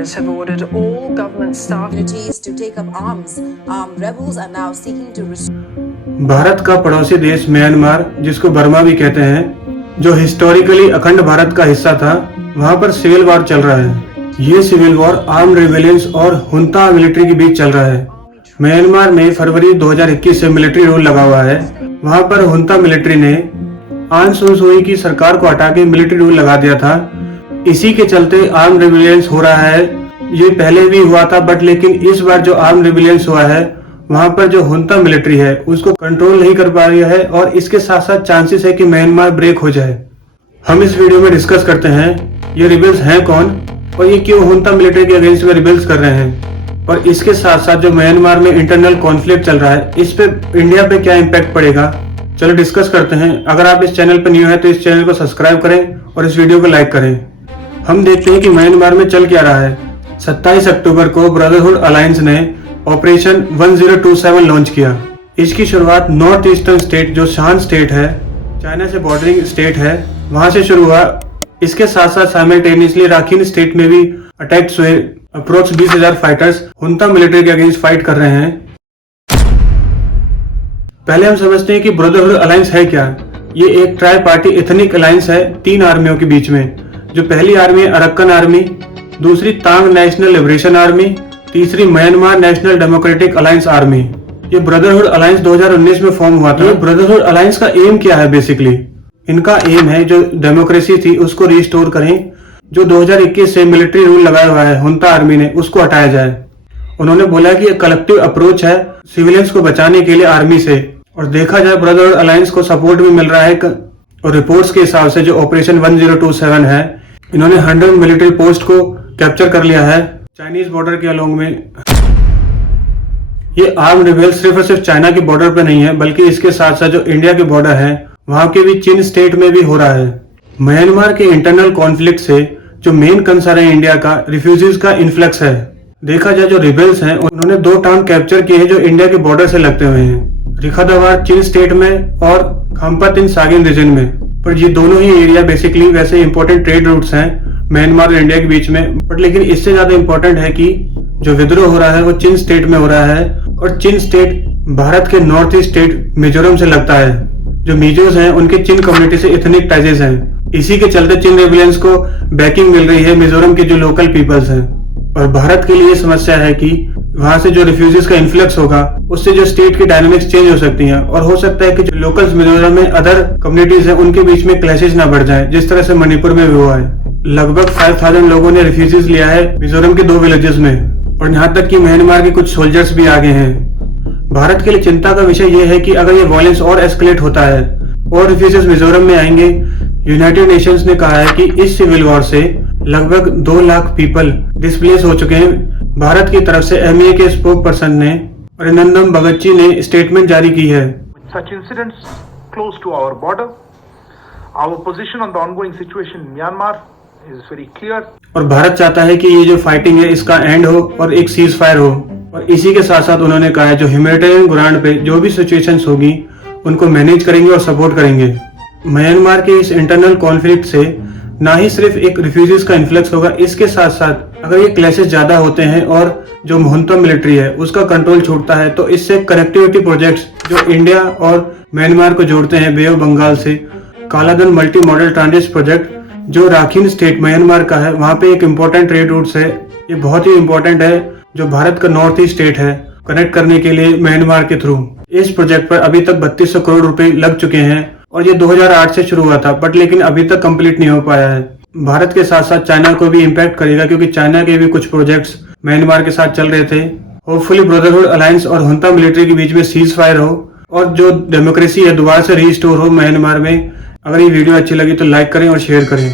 regulators have ordered all government staff to take up arms. Armed rebels are now seeking to Bharat का पड़ोसी देश Myanmar, जिसको Burma भी कहते हैं, जो हिस्टोरिकली अखंड भारत का हिस्सा था, वहां पर सिविल वॉर चल रहा है। ये सिविल वॉर आर्म्ड रिबेलियंस और हुंता मिलिट्री के बीच चल रहा है। म्यांमार में फरवरी 2021 से मिलिट्री रूल लगा हुआ है। वहां पर हुंता मिलिट्री ने आंग सान सूची की सरकार को हटा के मिलिट्री रूल लगा दिया था। इसी के चलते आर्म्ड रिबेलियंस हो रहा है। ये पहले भी हुआ था, बट लेकिन इस बार जो आर्म्ड रिबेलियंस हुआ है, वहां पर जो हुंता मिलिट्री है उसको कंट्रोल नहीं कर पा रही है और इसके साथ साथ चांसेस है कि म्यांमार ब्रेक हो जाए। हम इस वीडियो में डिस्कस करते हैं ये रिबेल्स हैं कौन और ये क्यों हुंता मिलिट्री के अगेंस्ट में रिबेल्स कर रहे हैं, और इसके साथ साथ जो म्यांमार में इंटरनल कॉन्फ्लिक्ट चल रहा है, इस पे इंडिया पे क्या इम्पैक्ट पड़ेगा। चलो डिस्कस करते हैं। अगर आप इस चैनल पर न्यू है तो इस चैनल को सब्सक्राइब करें और इस वीडियो को लाइक करें। हम देखते हैं कि म्यांमार में चल क्या रहा है। 27 अक्टूबर को ब्रदरहुड अलायंस ने ऑपरेशन 1027 लॉन्च किया। इसकी शुरुआत नॉर्थ ईस्टर्न स्टेट, जो शान स्टेट है, चाइना से बॉर्डरिंग स्टेट है, वहां से शुरू हुआ। इसके साथ साथ साइमल्टेनियसली राखीन स्टेट में भी अटैक्स हुए। अप्रोक्स 20,000 फाइटर्स हुंता मिलिट्री के अगेंस्ट फाइट कर रहे हैं। पहले हम समझते हैं कि ब्रदरहुड अलायंस है क्या। ये एक ट्राई पार्टी एथनिक अलायंस है 3 आर्मियों के बीच में। जो पहली आर्मी है अरक्कन आर्मी, दूसरी तांग नेशनल लिबरेशन आर्मी, तीसरी Myanmar national democratic alliance army. ये ब्रदरहुड अलायंस 2019 में फॉर्म हुआ था। ये ब्रदरहुड अलायंस का एम क्या है? बेसिकली इनका एम है जो डेमोक्रेसी थी उसको रिस्टोर करें। जो 2021 से मिलिट्री रूल लगाया हुआ है हुंता आर्मी ने, उसको हटाया जाए। उन्होंने बोला कि एक कलेक्टिव अप्रोच है सिविलियंस को बचाने के लिए आर्मी से। और देखा जाए ब्रदरहुड अलायंस को सपोर्ट भी मिल रहा है। और रिपोर्ट्स के हिसाब से जो ऑपरेशन 1027 है, इन्होंने 100 मिलिट्री पोस्ट को कैप्चर कर लिया है चाइनीज बॉर्डर के अलोंग में। ये आर्म रिबेल सिर्फ और सिर्फ चाइना के बॉर्डर पे नहीं है, बल्कि इसके साथ साथ जो इंडिया के बॉर्डर है वहां के भी चीन स्टेट में भी हो रहा है। म्यांमार के इंटरनल कॉन्फ्लिक्ट से जो मेन कंसर्न है इंडिया का, रिफ्यूजीज का इन्फ्लक्स है। देखा जाए जो रिबेल्स हैं उन्होंने 2 टाउन कैप्चर किए हैं जो इंडिया के बॉर्डर से लगते हुए हैं, रिखादावार चीन स्टेट में और खम्पत इन सागिन रीजन में। पर ये दोनों ही एरिया बेसिकली वैसे इंपॉर्टेंट ट्रेड रूट्स हैं म्यांमार और इंडिया के बीच में। बट लेकिन इससे ज्यादा इंपॉर्टेंट है कि जो विद्रोह हो रहा है वो चीन स्टेट में हो रहा है, और चीन स्टेट भारत के नॉर्थ ईस्ट स्टेट मिजोरम से लगता है। जो मिजोस हैं उनके चीन कम्युनिटी से इथनिक टाइजेस हैं। इसी के चलते चीन रिबेलियंस को बैकिंग मिल रही है मिजोरम के जो लोकल पीपल्स हैं। और भारत के लिए समस्या है कि वहां से जो रिफ्यूजीज का इन्फ्लक्स होगा उससे जो स्टेट की डायनामिक्स चेंज हो सकती हैं, और हो सकता है कि जो लोकल्स मिजोरम में अदर कम्युनिटीज हैं उनके बीच में क्लैशेस ना बढ़ जाए, जिस तरह से मणिपुर में भी हुआ है। लगभग 5000 लोगों ने रिफ्यूजीज लिया है मिजोरम के 2 विलेजेस में, और यहाँ तक कि म्यांमार के कुछ सोल्जर्स भी आगे हैं। भारत के लिए चिंता का विषय यह है कि अगर ये वायलेंस और एस्केलेट होता है और रिफ्यूजीज मिजोरम में आएंगे। यूनाइटेड नेशंस ने कहा है कि इस सिविल वॉर से लगभग 2 लाख पीपल डिस्प्लेस हो चुके हैं। भारत की तरफ से एमईए के स्पोक पर्सन ने अरिनंदम बगच्ची ने स्टेटमेंट जारी की है। Such incidents close to our border, our position on the ongoing situation in Myanmar is very clear. और भारत चाहता है कि ये जो फाइटिंग है इसका एंड हो और एक सीज फायर हो। और इसी के साथ साथ उन्होंने कहा है जो ह्यूमैनिटेरियन ग्राउंड पे जो भी सिचुएशंस होगी उनको मैनेज करेंगे और सपोर्ट करेंगे। म्यांमार के इस इंटरनल कॉन्फ्लिक्ट से ना ही सिर्फ एक रिफ्यूजीज का इन्फ्लक्स होगा, इसके साथ साथ अगर ये क्लैशेस ज्यादा होते हैं और जो हुंता मिलिट्री है उसका कंट्रोल छूटता है, तो इससे कनेक्टिविटी प्रोजेक्ट्स जो इंडिया और म्यांमार को जोड़ते हैं बे ऑफ बंगाल से, कालाधन मल्टी मॉडल ट्रांजिट प्रोजेक्ट जो राखीन स्टेट म्यांमार का है, वहां पे एक इम्पोर्टेंट ट्रेड रूट्स है। ये बहुत ही इम्पोर्टेंट है जो भारत का नॉर्थ ईस्ट स्टेट है कनेक्ट करने के लिए म्यांमार के थ्रू। इस प्रोजेक्ट पर अभी तक 3200 करोड़ रुपए लग चुके हैं और ये 2008 से शुरू हुआ था, बट लेकिन अभी तक कंप्लीट नहीं हो पाया है। भारत के साथ साथ चाइना को भी इम्पैक्ट करेगा क्योंकि चाइना के भी कुछ प्रोजेक्ट्स म्यांमार के साथ चल रहे थे। होपफुली ब्रदरहुड अलायंस और हुंता मिलिट्री के बीच में सीज फायर हो और जो डेमोक्रेसी है दोबारा से रीस्टोर हो म्यांमार में। अगर ये वीडियो अच्छी लगी तो लाइक करें और शेयर करें।